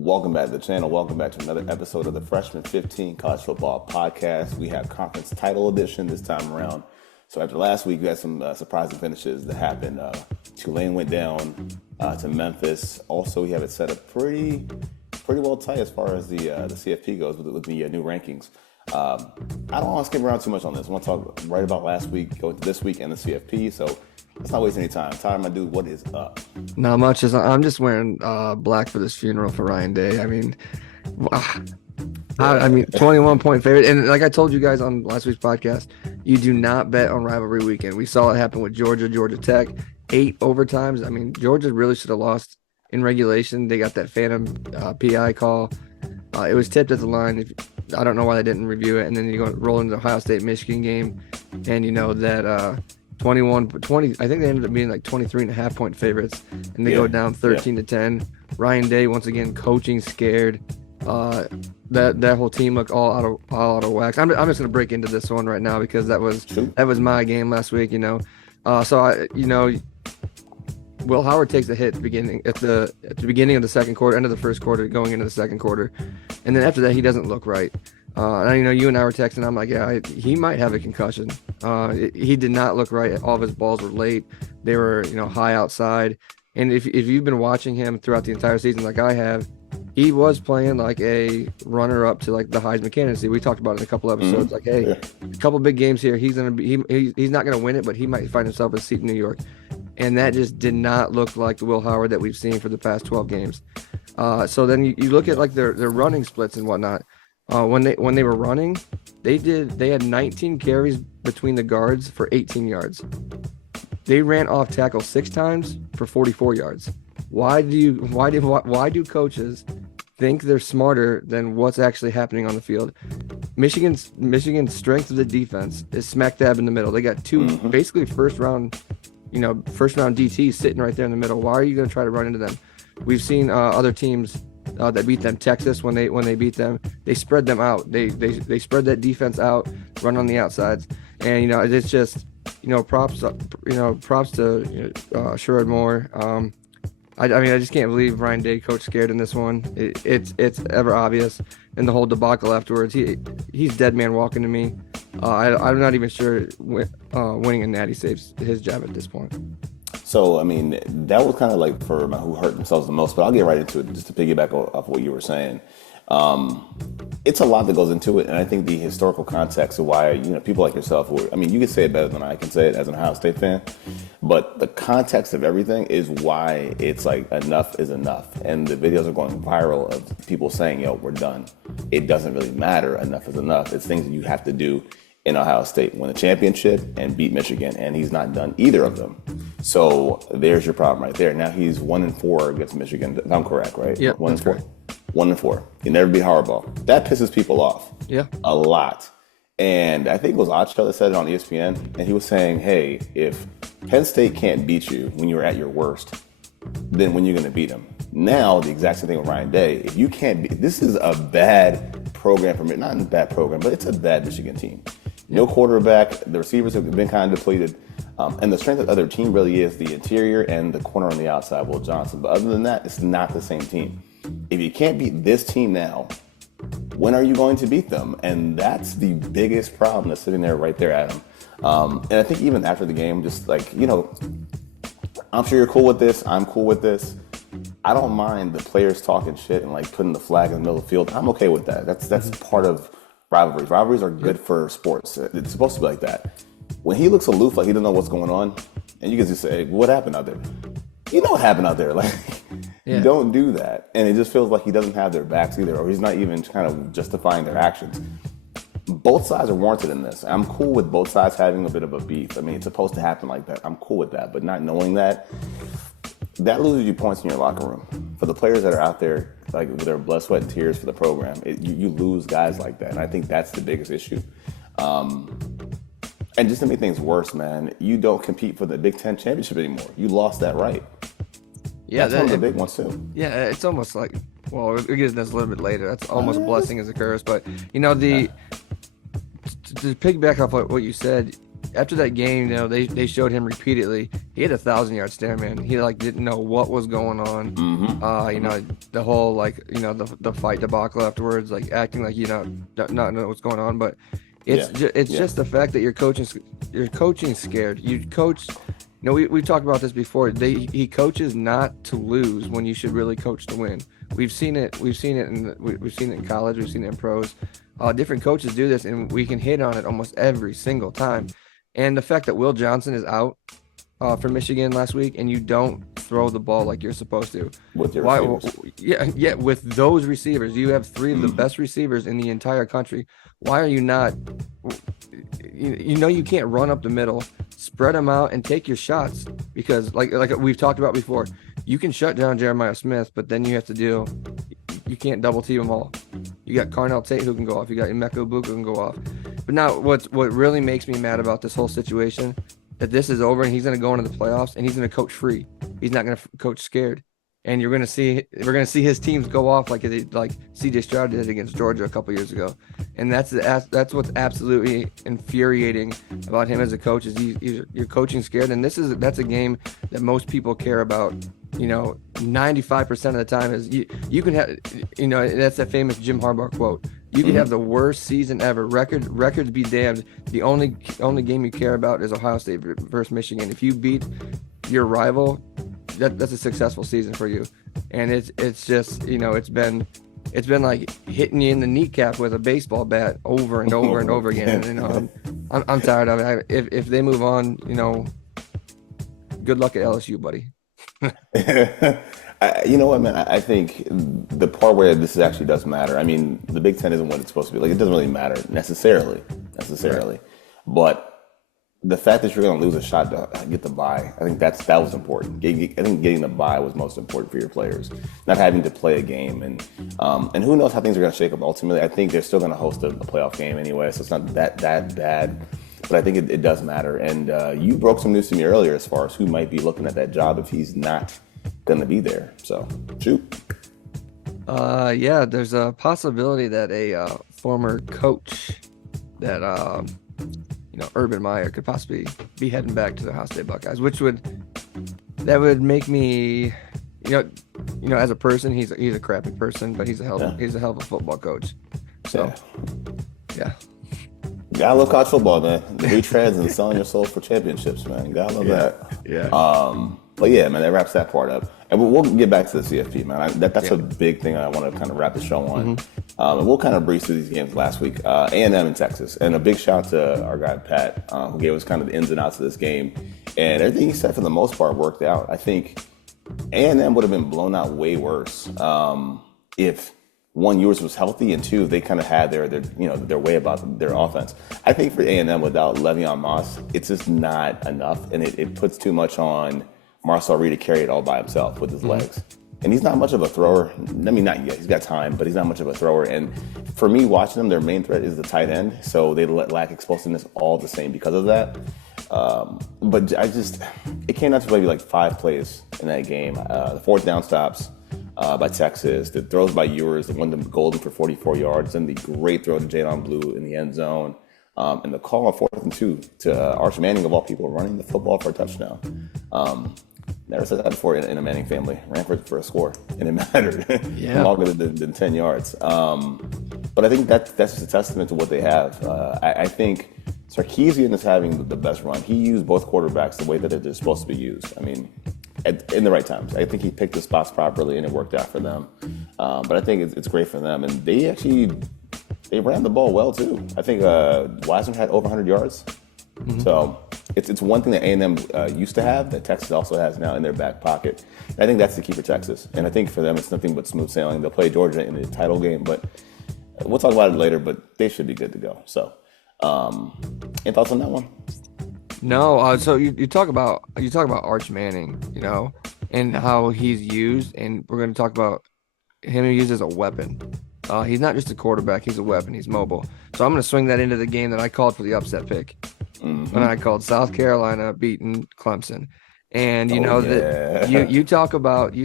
Welcome back to the channel. Welcome back to another episode of the Freshman 15 College Football Podcast. We have conference title edition this time around. So after last week, we had some surprising finishes that happened. Tulane went down to Memphis. Also, we have it set up pretty well tight as far as the CFP goes with the new rankings. I don't want to skip around too much on this. I want to talk right about last week, go into this week and the CFP. So let's not waste any time. Tyler, my dude, what is up? Not much. I'm just wearing black for this funeral for Ryan Day. I mean, 21-point favorite. And like I told you guys on last week's podcast, you do not bet on rivalry weekend. We saw it happen with Georgia Tech, 8 overtimes. I mean, Georgia really should have lost in regulation. They got that phantom PI call. It was tipped at the line. I don't know why they didn't review it. And then you go roll into the Ohio State-Michigan game, and you know that 20, I think they ended up being like 23.5-point favorites, and they go down 13-10. Ryan Day, once again, coaching scared. That whole team looked all out of whack. I'm just gonna break into this one right now because that was my game last week. Will Howard takes a hit at the beginning of the second quarter, end of the first quarter, going into the second quarter, and then after that he doesn't look right. And you and I were texting. I'm like, yeah, he might have a concussion. He did not look right. All of his balls were late. They were, high outside. And if you've been watching him throughout the entire season, like I have, he was playing like a runner-up to like the Heisman candidacy. We talked about it in a couple episodes. Like, hey, a couple big games here. He's not gonna win it, but he might find himself a seat in New York. And that just did not look like the Will Howard that we've seen for the past 12 games. So then you look at like their running splits and whatnot. When they were running, they had 19 carries between the guards for 18 yards. They ran off tackle 6 times for 44 yards. Why do coaches think they're smarter than what's actually happening on the field? Michigan's strength of the defense is smack dab in the middle. They got two basically first round DTs sitting right there in the middle. Why are you going to try to run into them? We've seen other teams that beat them. Texas, when they beat them, they spread them out. They spread that defense out, run on the outsides, and it's just props to Sherrod Moore. I just can't believe Ryan Day coach scared in this one. It's ever obvious, and the whole debacle afterwards. He's dead man walking to me. I'm not even sure winning a natty saves his job at this point. So, I mean, that was kind of like for who hurt themselves the most, but I'll get right into it just to piggyback off what you were saying. It's a lot that goes into it, and I think the historical context of why, people like yourself, you can say it better than I can say it as an Ohio State fan, but the context of everything is why it's like enough is enough. And the videos are going viral of people saying, yo, we're done. It doesn't really matter. Enough is enough. It's things that you have to do in Ohio State, win a championship and beat Michigan, and he's not done either of them. So there's your problem right there. Now he's 1-4 against Michigan. If I'm correct, right? Yeah, 1-4. 1-4. You never beat Harbaugh. That pisses people off. Yeah, a lot. And I think it was Ocho that said it on ESPN, and he was saying, hey, if Penn State can't beat you when you're at your worst, then when you're going to beat them? Now the exact same thing with Ryan Day. If you can't beat, this is a bad program for me. Not a bad program, but it's a bad Michigan team. No quarterback. The receivers have been kind of depleted. And the strength of the other team really is the interior and the corner on the outside, Will Johnson. But other than that, it's not the same team. If you can't beat this team now, when are you going to beat them? And that's the biggest problem that's sitting there right there, Adam. And I think even after the game, just like, I'm sure you're cool with this. I'm cool with this. I don't mind the players talking shit and like putting the flag in the middle of the field. I'm okay with that. That's part of rivalries. Rivalries are good for sports. It's supposed to be like that. When he looks aloof, like he doesn't know what's going on, and you can just say, what happened out there? You know what happened out there. Like, you don't do that. And it just feels like he doesn't have their backs either, or he's not even kind of justifying their actions. Both sides are warranted in this. I'm cool with both sides having a bit of a beef. I mean, it's supposed to happen like that. I'm cool with that. But not knowing that loses you points in your locker room. For the players that are out there, like with their blood, sweat, and tears for the program, you lose guys like that. And I think that's the biggest issue. And just to make things worse, man, you don't compete for the Big Ten championship anymore. You lost that right. Yeah, that's one of the big ones too. Yeah, it's almost like, well, we'll get into this a little bit later. That's almost a blessing as a curse. But to piggyback off what you said, after that game, they showed him repeatedly. he had a 1,000-yard stare, man. He like didn't know what was going on. Mm-hmm. You know, the whole like, you know, the fight debacle afterwards, like acting like you know not know what's going on. But Yeah. it's Yeah. just the fact that you're coaching scared. You coach. You know, we talked about this before. He coaches not to lose when you should really coach to win. We've seen it. We've seen it in college. We've seen it in pros. Different coaches do this, and we can hit on it almost every single time. And the fact that Will Johnson is out for Michigan last week, and you don't throw the ball like you're supposed to. With your receivers. Yeah. With those receivers, you have three of the best receivers in the entire country. Why are you not? You know you can't run up the middle, spread them out, and take your shots because, like we've talked about before, you can shut down Jeremiah Smith, but then you have to deal. You can't double team them all. You got Carnell Tate who can go off. You got Emeka Ibuka who can go off. But now, what really makes me mad about this whole situation, that this is over and he's going to go into the playoffs and he's going to coach free. He's not going to coach scared. And we're going to see his teams go off like C.J. Stroud did against Georgia a couple years ago. And that's what's absolutely infuriating about him as a coach is you're coaching scared. And that's a game that most people care about. You know, 95% of the time is you can have, you know, that's that famous Jim Harbaugh quote. You can have the worst season ever. Records be damned. The only game you care about is Ohio State versus Michigan. If you beat your rival, that's a successful season for you. And it's just, you know, it's been like hitting you in the kneecap with a baseball bat over and over and over again. And, you know, I'm tired of it. If they move on, you know, good luck at LSU, buddy. You know what, man? I think the part where this actually does matter. I mean, the Big Ten isn't what it's supposed to be. Like, it doesn't really matter necessarily. Right. But the fact that you're going to lose a shot to get the bye, I think that was important. I think getting the bye was most important for your players, not having to play a game. And who knows how things are going to shake up ultimately. I think they're still going to host a playoff game anyway, so it's not that bad. But I think it does matter. And you broke some news to me earlier as far as who might be looking at that job if he's not going to be there. So, shoot. Yeah, there's a possibility that a former coach that, you know, Urban Meyer could possibly be heading back to the Ohio State Buckeyes, which would make me, you know, as a person, he's a crappy person, but he's a hell of a football coach. So, yeah. Gotta love college football, man. The retreads and selling your soul for championships, man. Gotta love that. Yeah. But yeah, man, that wraps that part up. And we'll get back to the CFP, man. That's a big thing I want to kind of wrap the show on. And we'll kind of breeze through these games last week. A&M in Texas. And a big shout to our guy, Pat, who gave us kind of the ins and outs of this game. And everything he said, for the most part, worked out. I think A&M would have been blown out way worse if, one, Ewers was healthy, and two, they kind of had their way about their offense. I think for A&M without Le'Veon Moss, it's just not enough, and it puts too much on Marcel Reed to carry it all by himself with his legs. And he's not much of a thrower. I mean, not yet. He's got time, but he's not much of a thrower. And for me, watching them, their main threat is the tight end, so they lack explosiveness all the same because of that. But it came out to maybe like 5 plays in that game. The fourth down stops by Texas, the throws by Ewers, the one to Golden for 44 yards, and the great throw to Jadon Blue in the end zone, and the call on 4th and 2 to Arch Manning, of all people, running the football for a touchdown. Never said that before in a Manning family. Ran for a score, and it mattered. Longer than 10 yards. But I think that's just a testament to what they have. I think Sarkisian is having the best run. He used both quarterbacks the way that they're supposed to be used. I mean, in the right times. I think he picked the spots properly, and it worked out for them. But I think it's great for them. And they ran the ball well, too. I think Wiseman had over 100 yards. So it's one thing that A&M used to have that Texas also has now in their back pocket. And I think that's the key for Texas. And I think for them, it's nothing but smooth sailing. They'll play Georgia in the title game, but we'll talk about it later, but they should be good to go. So any thoughts on that one? No, so you talk about Arch Manning, you know, and how he's used, and we're going to talk about him used as a weapon. He's not just a quarterback; he's a weapon. He's mobile. So I'm going to swing that into the game that I called for the upset pick when I called South Carolina beating Clemson. And that you talk about 2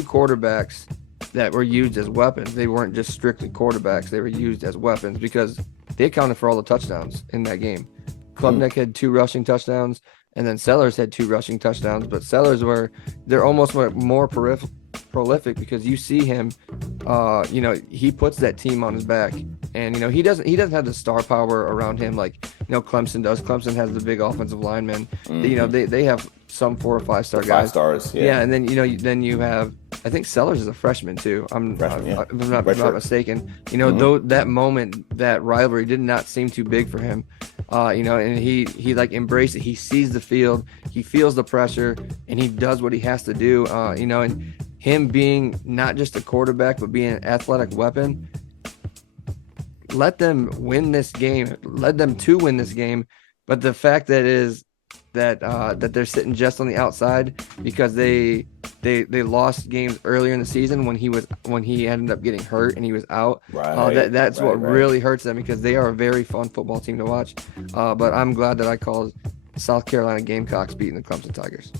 quarterbacks that were used as weapons. They weren't just strictly quarterbacks; they were used as weapons because they accounted for all the touchdowns in that game. Klubnik had 2 rushing touchdowns, and then Sellers had 2 rushing touchdowns. But they're almost more prolific because you see him, he puts that team on his back, and he doesn't have the star power around him like Clemson does. Clemson has the big offensive linemen. They have some 4 or 5 star guys. 5 stars, yeah. Yeah, and then you have, I think Sellers is a freshman too. If I'm not mistaken. Though that moment, that rivalry did not seem too big for him. And he like embraced it. He sees the field, he feels the pressure, and he does what he has to do. And him being not just a quarterback but being an athletic weapon, let them win this game. Led them to win this game. But the fact that they're sitting just on the outside because they lost games earlier in the season when he ended up getting hurt and he was out. That's what really hurts them, because they are a very fun football team to watch. But I'm glad that I called South Carolina Gamecocks beating the Clemson Tigers.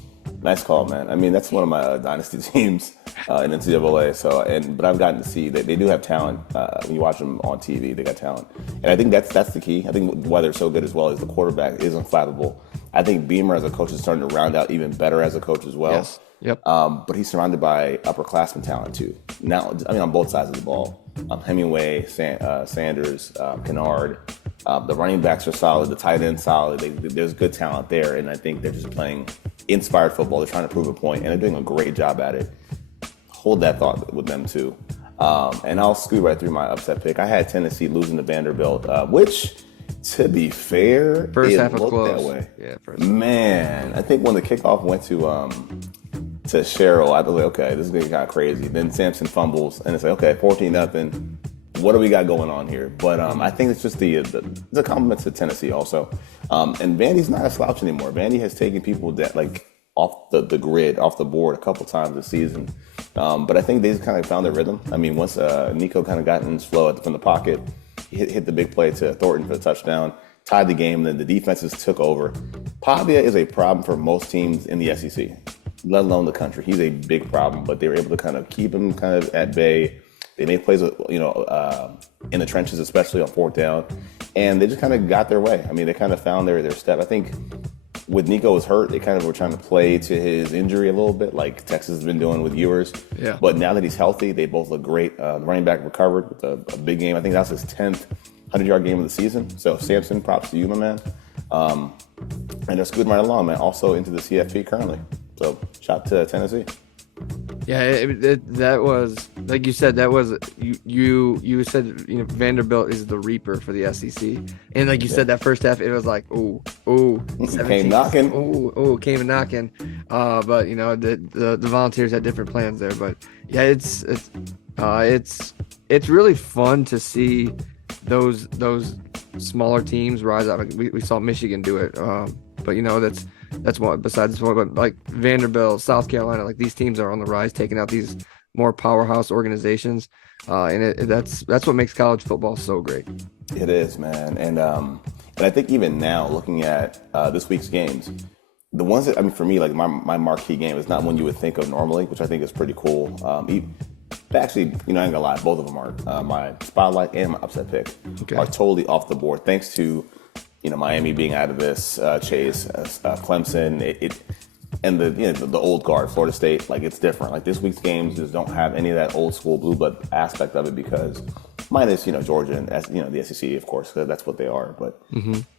Nice call, man. I mean, that's one of my dynasty teams in NCAA. But I've gotten to see that they do have talent. When you watch them on TV, they got talent, and I think that's the key. I think why they're so good as well is the quarterback is unflappable. I think Beamer as a coach is starting to round out even better as a coach as well. Yes. Yep. But he's surrounded by upperclassmen talent too. Now, on both sides of the ball. Hemingway, Sanders, Kennard. The running backs are solid. The tight end's solid. There's good talent there, and I think they're just playing inspired football. They're trying to prove a point, and they're doing a great job at it. Hold that thought with them too. And I'll scoot right through my upset pick. I had Tennessee losing to Vanderbilt, which, to be fair, first it half looked close. That way. Yeah, Man, I think when the kickoff went to Cheryl, I was like, okay, this is getting kind of crazy. Then Sampson fumbles, and it's like, okay, 14-0. What do we got going on here? But I think it's just the compliment to Tennessee also. And Vandy's not a slouch anymore. Vandy has taken people that like off the grid, off the board a couple times this season. But I think they just kind of found their rhythm. I mean, once Nico kind of got in his flow from the pocket, he hit the big play to Thornton for the touchdown, tied the game, then the defenses took over. Pavia is a problem for most teams in the SEC, let alone the country. He's a big problem, but they were able to kind of keep him kind of at bay. They made plays, in the trenches, especially on 4th down, and they just kind of got their way. I mean, they kind of found their step. I think with Nico was hurt, they kind of were trying to play to his injury a little bit, like Texas has been doing with Ewers. Yeah. But now that he's healthy, they both look great. The running back recovered with a big game. I think that's his 10th 100-yard game of the season. So Sampson, props to you, my man. And they're scooting right along, man. Also into the CFP currently. So shout to Tennessee. Yeah, that was, like you said, that was you said Vanderbilt is the reaper for the SEC, and like you said, that first half it was like ooh came knocking, came knocking, but the Volunteers had different plans there, but yeah, it's really fun to see those smaller teams rise up. We saw Michigan do it, but that's one besides this one. But like Vanderbilt, South Carolina, like these teams are on the rise, taking out these more powerhouse organizations, and that's what makes college football so great. It is, man, and I think even now, looking at this week's games, the ones that for me, like my marquee game is not one you would think of normally, which I think is pretty cool. Actually, I ain't gonna lie, both of them are my spotlight and my upset pick are totally off the board, thanks to Miami being out of this chase, Clemson, and the old guard, Florida State. Like, it's different. Like, this week's games just don't have any of that old school blue blood aspect of it, because minus Georgia and the SEC, of course, because that's what they are. But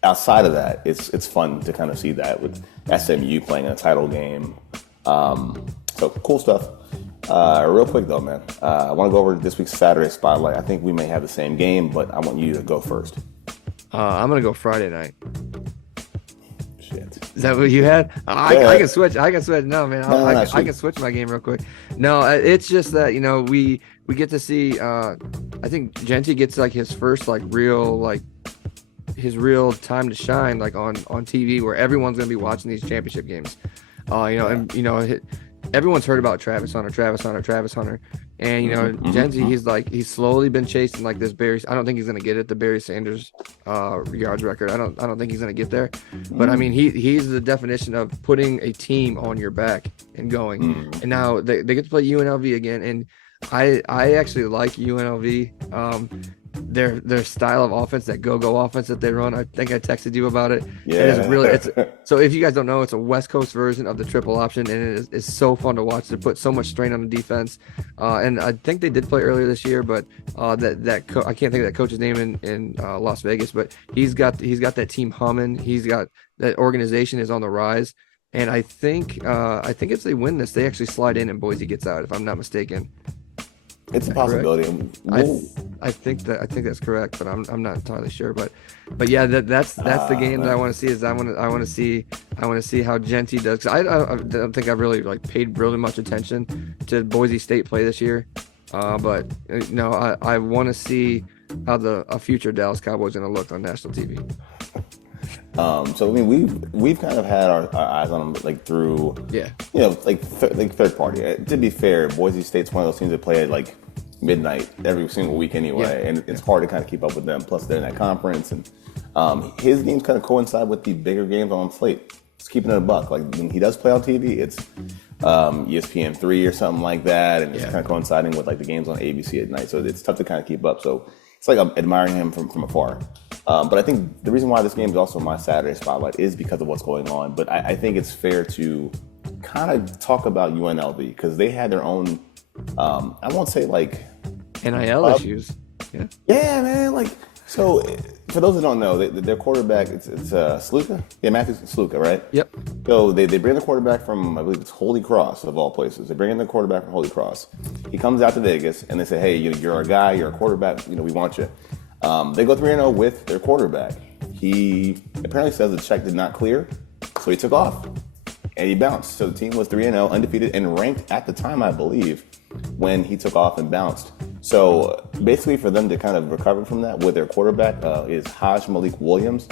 outside of that, it's fun to kind of see that with SMU playing in a title game. So cool stuff. Real quick though, man, I want to go over this week's Saturday spotlight. I think we may have the same game, but I want you to go first. I'm gonna go Friday night. Shit. Is that what you had? I can switch. No, man, I can switch my game real quick. No, it's just that we get to see. I think Jeanty gets like his first real time to shine on TV, where everyone's gonna be watching these championship games. Everyone's heard about Travis Hunter, and Jeanty, he's slowly been chasing this Barry. I don't think he's gonna get it, the Barry Sanders yards record. I don't think he's gonna get there, but I mean he's the definition of putting a team on your back and going. And now they get to play UNLV again, and I actually like UNLV. their style of offense, that go offense that they run. I think I texted you about it. Yeah. It is really so if you guys don't know, it's a West Coast version of the triple option, and it's so fun to watch. They put so much strain on the defense, and I think they did play earlier this year, but I can't think of that coach's name in Las Vegas, but he's got that team humming. He's got that organization is on the rise, and I think if they win this, they actually slide in and Boise gets out, if I'm not mistaken. It's a possibility. I think that's correct, but I'm not entirely sure. But yeah, that's the game that I want to see. Is I want to see how Jeanty does. 'Cause I don't think I've really paid really much attention to Boise State play this year. But no, I want to see how a future Dallas Cowboys going to look on national TV. So I mean, we've kind of had our eyes on them through third party. To be fair, Boise State's one of those teams that play at midnight every single week anyway, and it's hard to kind of keep up with them. Plus, they're in that conference, and his games kind of coincide with the bigger games on slate. Just keeping it a buck. When he does play on TV, it's ESPN3 or something like that, and it's kind of coinciding with the games on ABC at night. So it's tough to kind of keep up. So it's I'm admiring him from afar. But I think the reason why this game is also my Saturday spotlight is because of what's going on. But I think it's fair to kind of talk about UNLV because they had their own, I won't say NIL issues. Yeah. Yeah, man. So for those that don't know, their quarterback, it's Sluka? Yeah, Matthew Sluka, right? Yep. So they bring the quarterback from, I believe it's Holy Cross of all places. They bring in the quarterback from Holy Cross. He comes out to Vegas and they say, hey, you're our guy, you're a quarterback, we want you. They go 3-0 with their quarterback. He apparently says the check did not clear, so he took off and he bounced. So the team was 3-0, undefeated, and ranked at the time, I believe, when he took off and bounced. So basically, for them to kind of recover from that with their quarterback is Haj Malik Williams.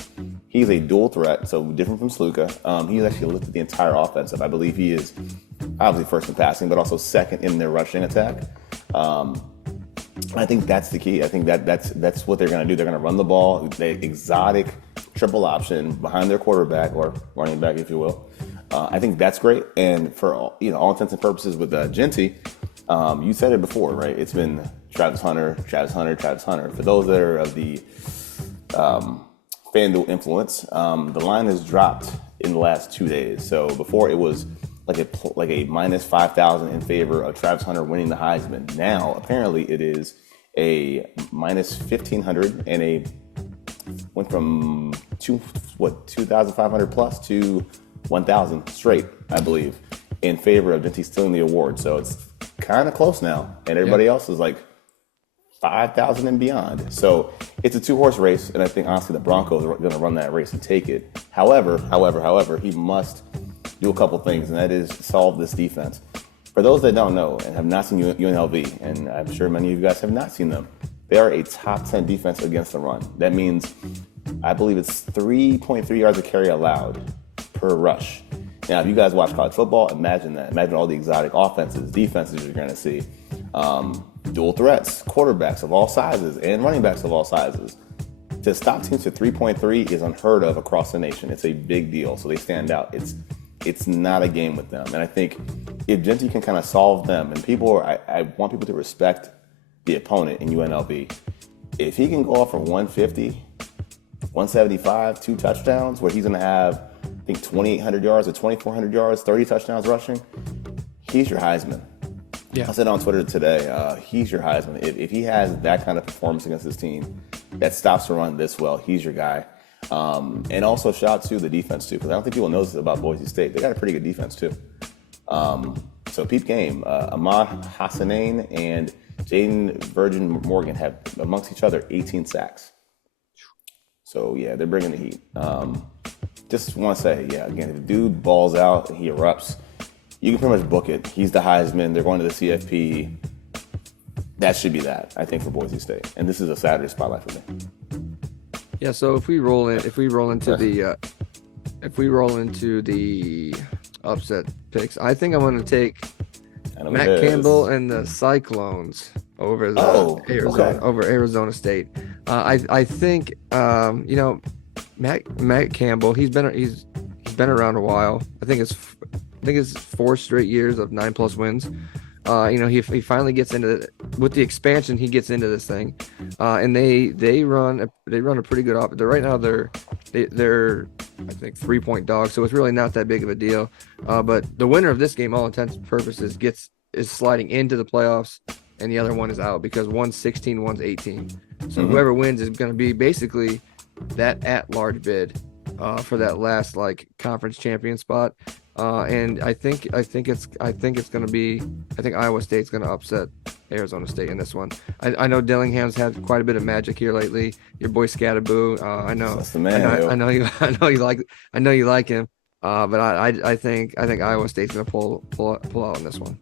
He's a dual threat, so different from Sluka. He's actually lifted the entire offense up. I believe he is obviously first in passing, but also second in their rushing attack. I think that's the key. I think that's what they're going to do. They're going to run the ball, the exotic triple option behind their quarterback or running back, if you will. I think that's great. And for all intents and purposes with Jeanty, you said it before, right? It's been Travis Hunter. For those that are of the FanDuel influence, the line has dropped in the last 2 days. So before it was like a minus 5,000 in favor of Travis Hunter winning the Heisman. Now apparently it is a minus 1,500 and went from 2,500 plus to 1,000 straight, I believe, in favor of Jeanty stealing the award. So it's kind of close now, and everybody else is 5,000 and beyond. So it's a 2-horse race, and I think honestly the Broncos are going to run that race and take it. However, he must do a couple things, and that is solve this defense. For those that don't know and have not seen UNLV, and I'm sure many of you guys have not seen them, they are a top 10 defense against the run. That means, I believe it's 3.3 yards a carry allowed per rush. Now, if you guys watch college football, imagine that. Imagine all the exotic offenses, defenses you're going to see. Dual threats, quarterbacks of all sizes, and running backs of all sizes. To stop teams to 3.3 is unheard of across the nation. It's a big deal, so they stand out. It's not a game with them. And I think if Jeanty can kind of solve them, and I want people to respect the opponent in UNLV. If he can go off for 150, 175, 2 touchdowns, where he's going to have, I think, 2,800 yards or 2,400 yards, 30 touchdowns rushing, he's your Heisman. Yeah. I said on Twitter today, he's your Heisman. If he has that kind of performance against his team that stops the run this well, he's your guy. And also shout out to the defense too, because I don't think people know this about Boise State. They got a pretty good defense too. So peep game. Ahmad Hassanain and Jaden Virgin Morgan have amongst each other 18 sacks. So yeah, they're bringing the heat. Just want to say, yeah, again, if the dude balls out and he erupts, you can pretty much book it. He's the Heisman. They're going to the CFP. That should be that, I think, for Boise State. And this is a Saturday spotlight for me. Yeah. So if we roll into the upset picks, I think I'm going to take Matt Campbell and the Cyclones over Arizona State. I think Matt Campbell. He's been around a while. I think it's 4 straight years of 9+ wins. He finally gets into with the expansion, he gets into this thing, and they run a pretty good offense. Right now they're I think 3-point dogs, so it's really not that big of a deal. But the winner of this game, all intents and purposes, is sliding into the playoffs, and the other one is out because one's 16, one's 18. So whoever wins is going to be basically that at-large bid for that last like conference champion spot. And I think it's going to be, I think Iowa State's going to upset Arizona State in this one. I know Dillingham's had quite a bit of magic here lately. Your boy Scatterboo, I know. That's the man. I know you like him. But I think Iowa State's going to pull out in this one.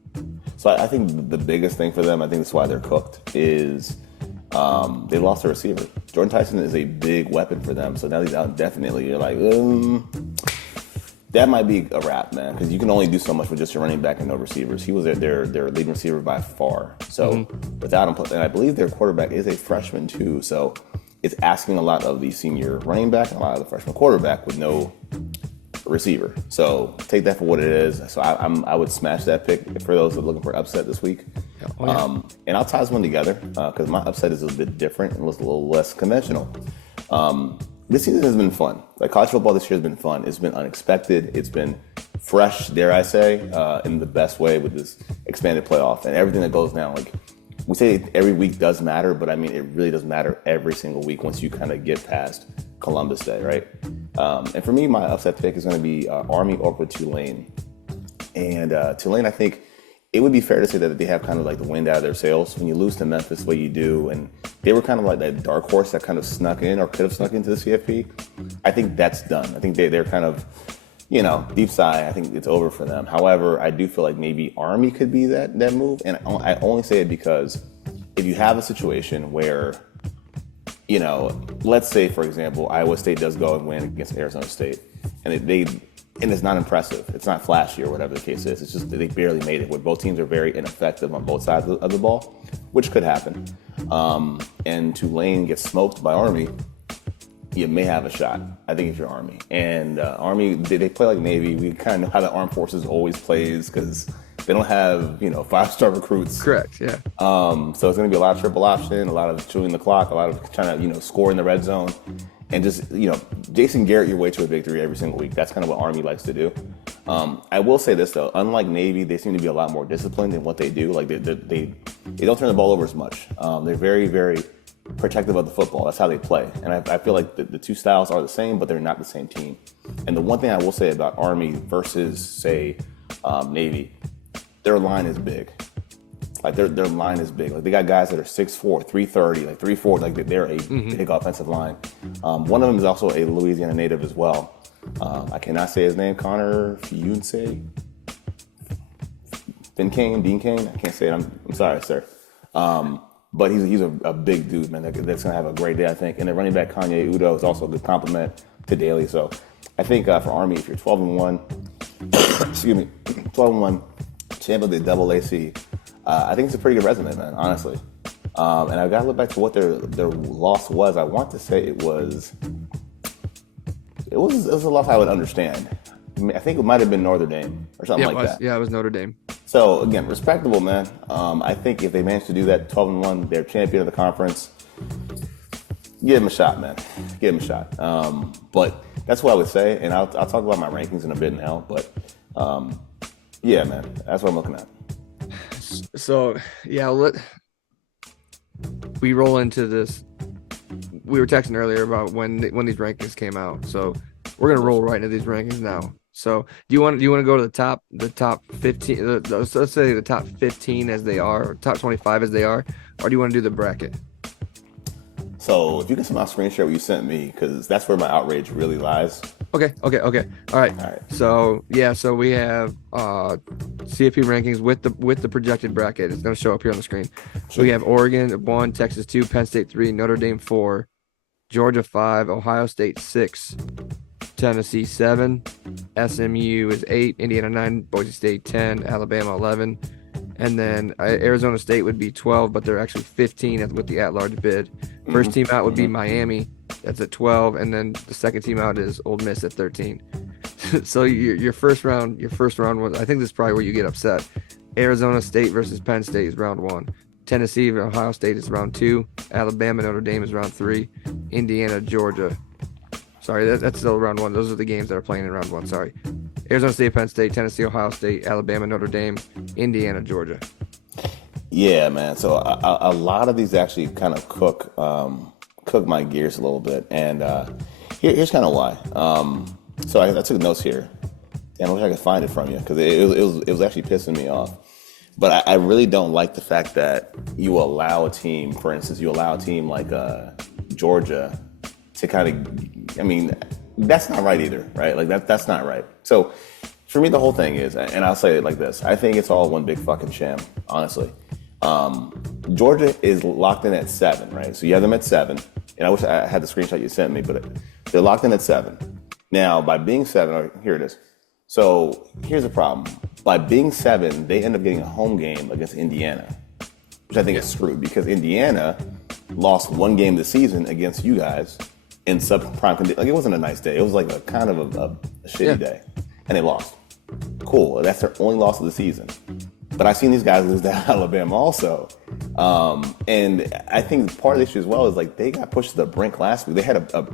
So I think the biggest thing for them, I think that's why they're cooked, is they lost a receiver. Jordan Tyson is a big weapon for them. So now he's out indefinitely. You're like, that might be a wrap, man, because you can only do so much with just your running back and no receivers. He was their leading receiver by far. So without him, and I believe their quarterback is a freshman too. So it's asking a lot of the senior running back and a lot of the freshman quarterback with no receiver. So take that for what it is. So I would smash that pick for those that are looking for upset this week. And I'll tie this one together because my upset is a bit different and a little less conventional. This season has been fun. Like college football this year has been fun. It's been unexpected. It's been fresh, dare I say, in the best way with this expanded playoff and everything that goes down. Like we say every week does matter, but I mean, it really does matter every single week once you kind of get past Columbus Day, right? And for me, my upset pick is going to be Army over Tulane. And Tulane, I think it would be fair to say that they have kind of like the wind out of their sails when you lose to Memphis the way you do. And they were kind of like that dark horse that kind of snuck in or could have snuck into the CFP. I think that's done. I think they're kind of, deep sigh. I think it's over for them. However, I do feel like maybe Army could be that move. And I only say it because if you have a situation where, let's say, for example, Iowa State does go and win against Arizona State, and and it's not impressive. It's not flashy or whatever the case is. It's just that they barely made it, where both teams are very ineffective on both sides of the ball, which could happen. And Tulane gets smoked by Army, you may have a shot, I think, if you're Army. And Army, they play like Navy. We kind of know how the Armed Forces always plays because they don't have, 5-star recruits. Correct, yeah. So it's going to be a lot of triple option, a lot of chewing the clock, a lot of trying to, score in the red zone. And just, Jason Garrett your way to a victory every single week. That's kind of what Army likes to do. I will say this, though. Unlike Navy, they seem to be a lot more disciplined in what they do. Like, they don't turn the ball over as much. They're very, very protective of the football. That's how they play. And I feel like the two styles are the same, but they're not the same team. And the one thing I will say about Army versus, say, Navy, their line is big. Like their line is big. Like they got guys that are 6'4", 330, like 3'4", like they're a big offensive line. One of them is also a Louisiana native as well. I cannot say his name, Connor Fiuncey. Dean Kane. I can't say it. I'm sorry, sir. But he's a big dude, man. That's gonna have a great day, I think. And the running back Kanye Udo is also a good compliment to Daly. So I think for Army, if you're 12-1, excuse me, 12-1, champ of the double AC. I think it's a pretty good resume, man, honestly. And I've got to look back to what their loss was. I want to say it was a loss I would understand. I think it might have been Notre Dame or something like that. Yeah, it was Notre Dame. So, again, respectable, man. I think if they manage to do that, 12-1, they're champion of the conference. Give them a shot, man. Give them a shot. But that's what I would say, and I'll talk about my rankings in a bit now. But, yeah, man, that's what I'm looking at. So, yeah, we roll into this. We were texting earlier about when these rankings came out. So we're going to roll right into these rankings now. So do you want to go to the top 15, let's say the top 15 as they are, or top 25 as they are, or do you want to do the bracket? So if you can somehow screen share what you sent me, because that's where my outrage really lies. Okay. All right. So we have CFP rankings with the projected bracket. It's going to show up here on the screen. So we have Oregon 1, Texas 2, Penn State 3, Notre Dame 4, Georgia 5, Ohio State 6, Tennessee 7, SMU is 8, Indiana 9, Boise State 10, Alabama 11, and then Arizona State would be 12, but they're actually 15 with the at-large bid. First team out would be Miami. That's at 12, and then the second team out is Ole Miss at 13. So your first round was, I think this is probably where you get upset. Arizona State versus Penn State is round 1. Tennessee and Ohio State is round 2. Alabama, Notre Dame is round 3. Indiana, Georgia. Sorry, that's still round 1. Those are the games that are playing in round 1. Sorry. Arizona State, Penn State, Tennessee, Ohio State, Alabama, Notre Dame, Indiana, Georgia. Yeah, man. So a lot of these actually kind of cook my gears a little bit, and here's kind of why. So I took notes here, and I wish I could find it from you because it was actually pissing me off. But I really don't like the fact that you allow a team, for instance, like Georgia to kind of, I mean, that's not right either, right? Like that's not right. So for me, the whole thing is, and I'll say it like this, I think it's all one big fucking sham, honestly. Georgia is locked in at 7, right? So you have them at 7, and I wish I had the screenshot you sent me, but they're locked in at 7. Now, by being 7, here it is. So here's the problem. By being 7, they end up getting a home game against Indiana, which I think is screwed because Indiana lost one game this season against you guys in subprime conditions. Like, it wasn't a nice day. It was like a kind of a shitty day, and they lost. Cool. That's their only loss of the season. But I've seen these guys lose to Alabama also. And I think part of the issue as well is like they got pushed to the brink last week. They had a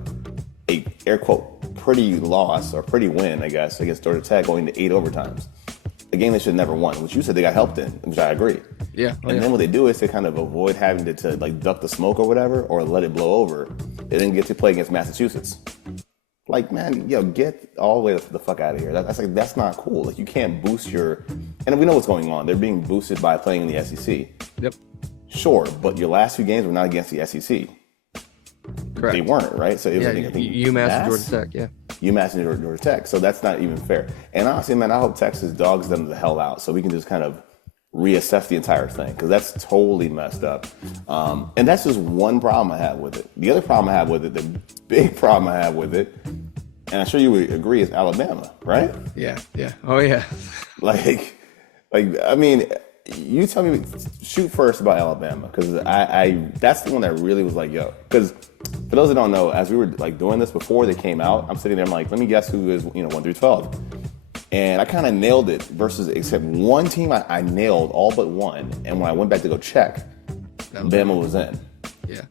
air quote pretty loss or pretty win, I guess, against Georgia Tech going to 8 overtimes. A game they should have never won, which you said they got helped in, which I agree. Yeah. Then what they do is they kind of avoid having to like duck the smoke or whatever, or let it blow over. They didn't get to play against Massachusetts. Like, man, get all the way the fuck out of here. That's not cool. Like, you can't boost your, and we know what's going on. They're being boosted by playing in the SEC. Yep. Sure, but your last 2 games were not against the SEC. Correct. They weren't, right? So it was UMass and Georgia Tech, yeah. UMass and Georgia Tech. So that's not even fair. And honestly, man, I hope Texas dogs them the hell out so we can just kind of reassess the entire thing because that's totally messed up. And that's just one problem I have with it. The other problem I have with it, the big problem I have with it, and I'm sure you would agree, is Alabama, right? Yeah. Oh, yeah. Like, I mean, you tell me, shoot first about Alabama, because that's the one that really was like, yo, because for those that don't know, as we were like doing this before they came out, I'm sitting there, I'm like, let me guess who is 1 through 12, and I kind of nailed it. Versus except one team, I nailed all but one, and when I went back to go check, Bama was in. Yeah.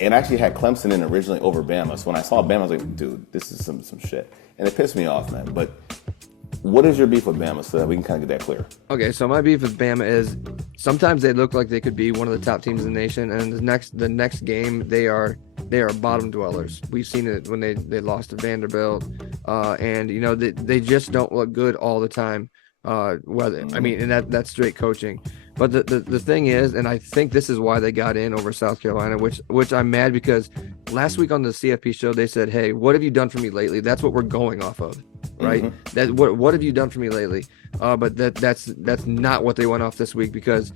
And I actually had Clemson in originally over Bama, so when I saw Bama, I was like, dude, this is some shit, and it pissed me off, man. But what is your beef with Bama so that we can kind of get that clear? Okay, so my beef with Bama is sometimes they look like they could be one of the top teams in the nation, and the next game they are bottom dwellers. We've seen it when they lost to Vanderbilt, and they just don't look good all the time. And that's straight coaching. But the thing is, and I think this is why they got in over South Carolina, which I'm mad because last week on the CFP show they said, "Hey, what have you done for me lately?" That's what we're going off of, right? Mm-hmm. That what have you done for me lately? But that's not what they went off this week because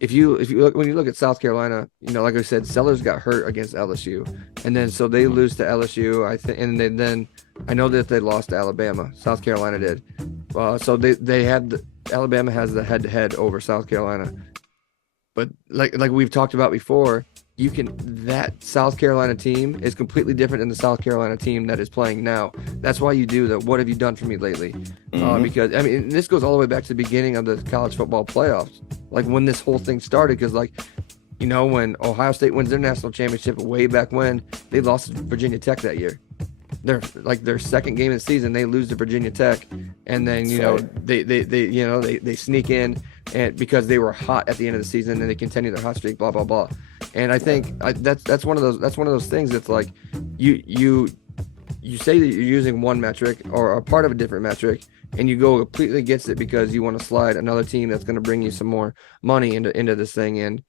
if you look at South Carolina, like I said, Sellers got hurt against LSU, and then so they lose to LSU. I think, and then I know that they lost to Alabama. South Carolina did. So they had Alabama has the head-to-head over South Carolina, but like we've talked about before, that South Carolina team is completely different than the South Carolina team that is playing now. That's why you do the "What have you done for me lately?" Because I mean, this goes all the way back to the beginning of the college football playoffs, like when this whole thing started. Because when Ohio State wins their national championship way back when, they lost to Virginia Tech that year. Their second game of the season, they lose to Virginia Tech, and then they sneak in, and because they were hot at the end of the season, and they continue their hot streak, blah blah blah. And I think that's one of those things that's like you say that you're using one metric or a part of a different metric, and you go completely against it because you want to slide another team that's going to bring you some more money into this thing. And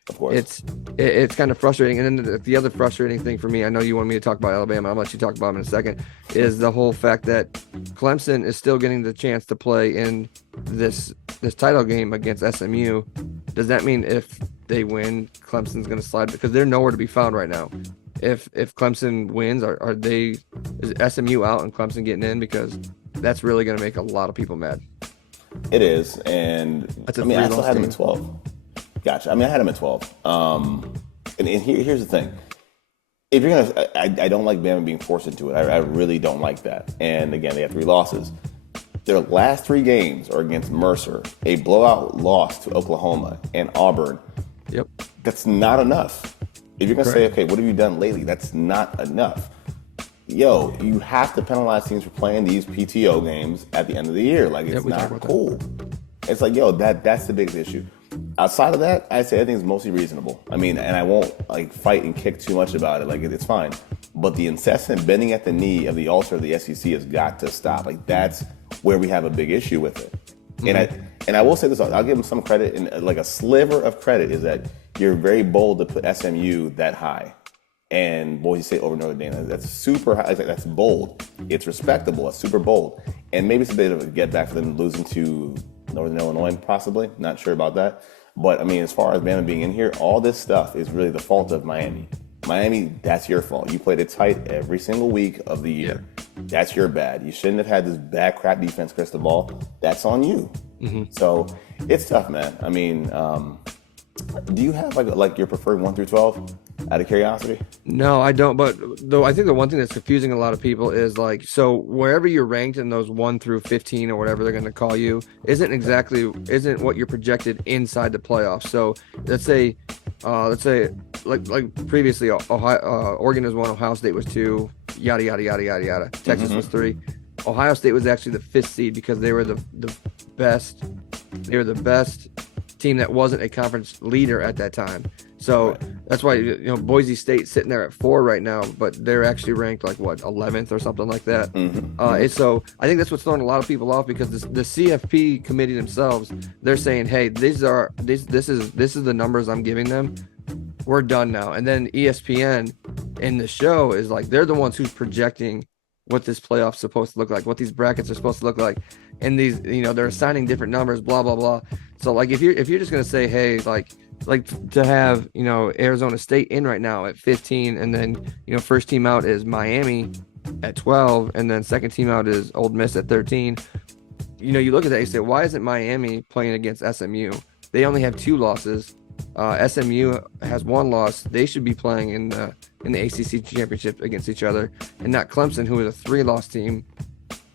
it's kind of frustrating. And then the other frustrating thing for me, I know you want me to talk about Alabama, I'll let you talk about them in a second, is the whole fact that Clemson is still getting the chance to play in this title game against SMU. Does that mean if they win, Clemson's going to slide? Because they're nowhere to be found right now. If Clemson wins, is SMU out and Clemson getting in? Because that's really going to make a lot of people mad. It is, and I still had him at 12. Gotcha. I had him at 12. And here's the thing: if you're gonna, I don't like Bama being forced into it. I really don't like that. And again, they have 3 losses. Their last 3 games are against Mercer, a blowout loss to Oklahoma, and Auburn, Yep. That's not enough. If you're going to say, Correct. okay, what have you done lately? That's not enough. Yo, you have to penalize teams for playing these PTO games at the end of the year. Like, Yep. it's We talked not about cool. It's like, yo, that's the biggest issue. Outside of that, I'd say everything's mostly reasonable. I mean, and I won't like fight and kick too much about it. Like, it's fine. But the incessant bending at the knee of the ulster of the SEC has got to stop. Like, that's where we have a big issue with it. And I will say this, I'll give them some credit, and like a sliver of credit is that you're very bold to put SMU that high and Boise State over Notre Dame. That's super high. That's bold. It's respectable. It's super bold. And maybe it's a bit of a get back for them losing to Northern Illinois, possibly. Not sure about that. But I mean, as far as Bama being in here, all this stuff is really the fault of Miami. Miami, that's your fault. You played it tight every single week of the year. That's your bad. You shouldn't have had this bad crap defense, Cristobal. That's on you. So it's tough, man. I mean, do you have like your preferred 1 through 12 out of curiosity? No, I don't. But though I think the one thing that's confusing a lot of people is like, so wherever you're ranked in those 1 through 15 or whatever they're going to call you, isn't what you're projected inside the playoffs. So let's say like previously, Oregon was 1, Ohio State was 2, yada yada yada yada yada. Texas was 3. Ohio State was actually the 5th seed because they were the best. They were the best team that wasn't a conference leader at that time. So that's why Boise State sitting there at 4 right now, but they're actually ranked like what 11th or something like that. So I think that's what's throwing a lot of people off because the CFP committee themselves, they're saying, hey, this is the numbers I'm giving them. We're done now. And then ESPN in the show is like they're the ones who's projecting what this playoff's supposed to look like, what these brackets are supposed to look like, and these they're assigning different numbers, blah blah blah. So like if you're just gonna say, hey, like to have Arizona State in right now at 15, and then first team out is Miami at 12, and then second team out is Ole Miss at 13. You look at that, you say, why isn't Miami playing against SMU? They only have 2 losses. SMU has 1 loss. They should be playing in the ACC championship against each other, and not Clemson, who is a 3-loss team.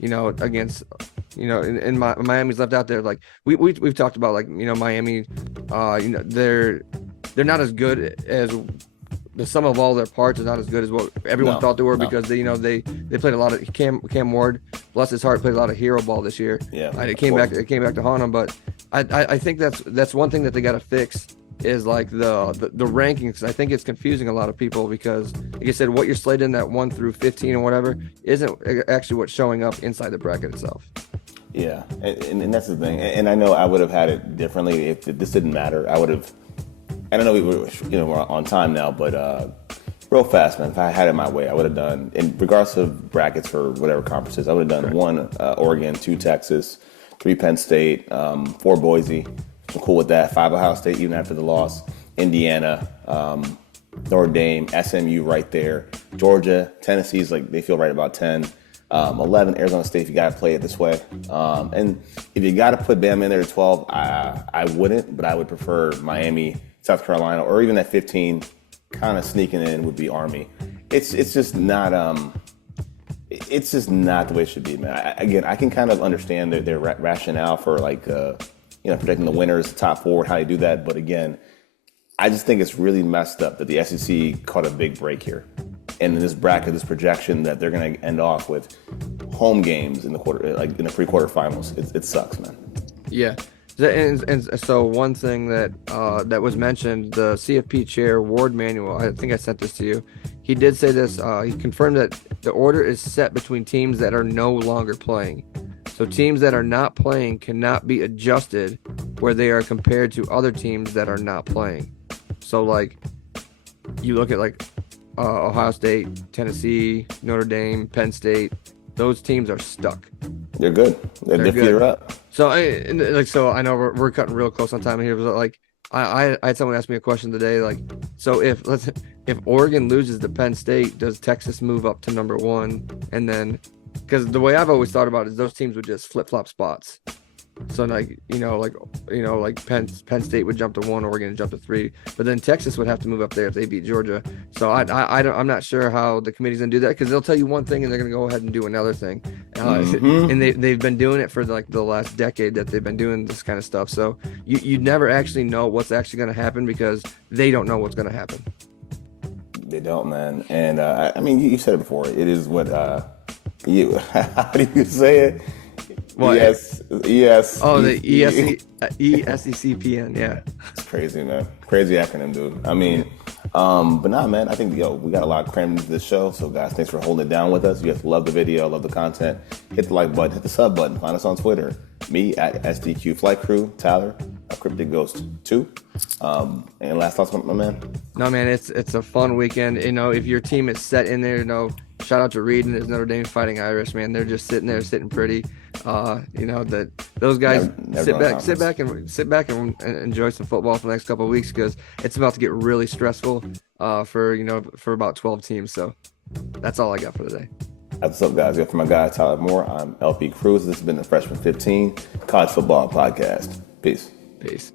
Against and Miami's left out there. Like we've talked about, like Miami. They're not as good as the sum of all their parts is not as good as what everyone thought they were because they played a lot of Cam Ward, bless his heart, played a lot of hero ball this year. It came back to haunt him, but I think that's one thing that they got to fix is like the rankings. I think it's confusing a lot of people because, like I said, what you're slated in that 1 through 15 or whatever isn't actually what's showing up inside the bracket itself. Yeah, and that's the thing. And I know I would have had it differently if this didn't matter. I would have. And I know we're on time now, but real fast, man. If I had it my way, I would have done, in regards of brackets for whatever conferences, I would have done 1 Oregon, 2 Texas, 3 Penn State, 4 Boise. I'm cool with that. 5 Ohio State, even after the loss. Indiana, Notre Dame, SMU right there. Georgia, Tennessee's like they feel right about 10. 11, Arizona State, if you got to play it this way. And if you got to put Bama in there at 12, I wouldn't, but I would prefer Miami, South Carolina, or even at 15, kind of sneaking in would be Army. It's just not the way it should be, man. Again, I can kind of understand their rationale for like protecting the winners, the top 4, how they do that. But again, I just think it's really messed up that the SEC caught a big break here. And in this bracket, this projection that they're going to end off with home games in the pre-quarterfinals. It sucks, man. Yeah. And so one thing that was mentioned, the CFP chair, Ward Manuel, I think I sent this to you. He did say this. He confirmed that the order is set between teams that are no longer playing. So teams that are not playing cannot be adjusted where they are compared to other teams that are not playing. So like you look at like Ohio State, Tennessee, Notre Dame, Penn State, those teams are stuck. They're good. They're good. Up. So I know we're cutting real close on time here, but like I had someone ask me a question today, like, so if Oregon loses to Penn State, does Texas move up to number 1? And then because the way I've always thought about it is those teams would just flip-flop spots. So like Penn State would jump to 1, Oregon would jump to 3, but then Texas would have to move up there if they beat Georgia. So I'm not sure how the committee's gonna do that, because they'll tell you one thing and they're gonna go ahead and do another thing. And they've been doing it for like the last decade that they've been doing this kind of stuff. So you never actually know what's actually gonna happen, because they don't know what's gonna happen. They don't, man. And I mean, you said it before. It is what you. How do you say it? What? ES. Oh, the ESECPN. Yeah. It's crazy, man. Crazy acronym, dude. I mean, but nah, man. I think we got a lot crammed into this show. So, guys, thanks for holding it down with us. You guys love the video, love the content. Hit the like button, hit the sub button. Find us on Twitter. Me at SDQ Flight Crew. Tyler, Cryptic Ghost 2. And last thoughts, my man. No, man, it's a fun weekend. If your team is set in there, shout out to Reed and his Notre Dame Fighting Irish, man. They're just sitting there, sitting pretty. That those guys sit back and enjoy some football for the next couple of weeks, because it's about to get really stressful for about 12 teams. So that's all I got for today. That's what's up, guys. For my guy Tyler Moore, I'm LP Cruz. This has been the Freshman 15 College Football Podcast. Peace. Peace.